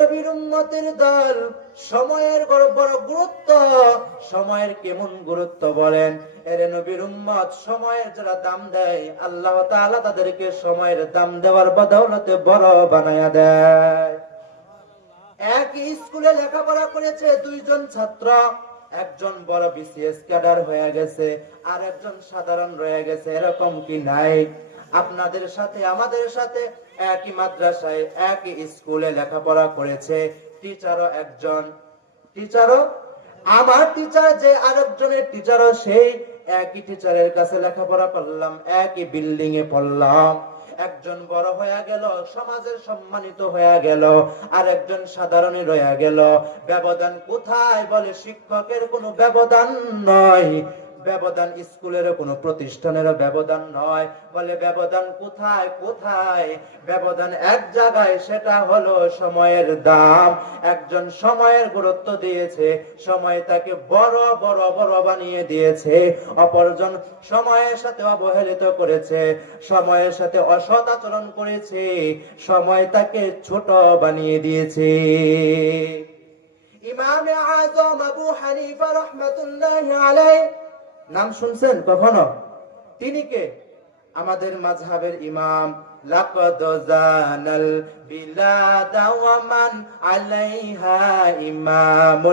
নবীর উম্মতের দল সময়ের বড় বড় গুরুত্ব, সময়ের কেমন গুরুত্ব বলেন। এর নবীর উম্মত সময়ের যারা দাম দেয়, আল্লাহ তাআলা তাদেরকে সময়ের দাম দেওয়ার বদৌলতে বড় বানায়া দেয়। একই স্কুলে লেখাপড়া করেছে দুইজন ছাত্র, একজন বড় বিসিএস ক্যাডার হয়ে গেছে আর একজন সাধারণ রয়ে গেছে, এরকম কি নাই? আপনাদের সাথে আমাদের সাথে একই মাদ্রাসায় একই স্কুলে লেখাপড়া করেছে, টিচারও একজন, টিচারও আমার টিচার যে আরেকজনের টিচারও সেই, একই টিচারের কাছে লেখাপড়া করলাম, একই বিল্ডিং এ পড়লাম। একজন বড় হয়ে গেল, সমাজের সম্মানিত হয়ে গেল, আর একজন সাধারণই রয়ে গেল। ব্যবধান কোথায়? বলে শিক্ষকের কোনো ব্যবধান নয়, ব্যবধান স্কুলের কোনো প্রতিষ্ঠানের ব্যবধান নয়। বলে ব্যবধান কোথায়? কোথায় ব্যবধান? এক জায়গায়, সেটা হলো সময়ের দাম। একজন সময়ের গুরুত্ব দিয়েছে, সময় তাকে বড় বড় বড় বানিয়ে দিয়েছে, অপরজন সময়ের সাথে অবহেলিত করেছে, সময়ের সাথে অসৎ আচরণ করেছে, সময় তাকে ছোট বানিয়ে দিয়েছে। ইমাম আযম আবু হানিফা রাহমাতুল্লাহি আলাইহি নাম শুনছেন কখনো? তিনি কে? আমাদের মাযহাবের ইমাম। লাকাদ জানাল বিলাদা ওয়া মান আলাইহা ইমাম।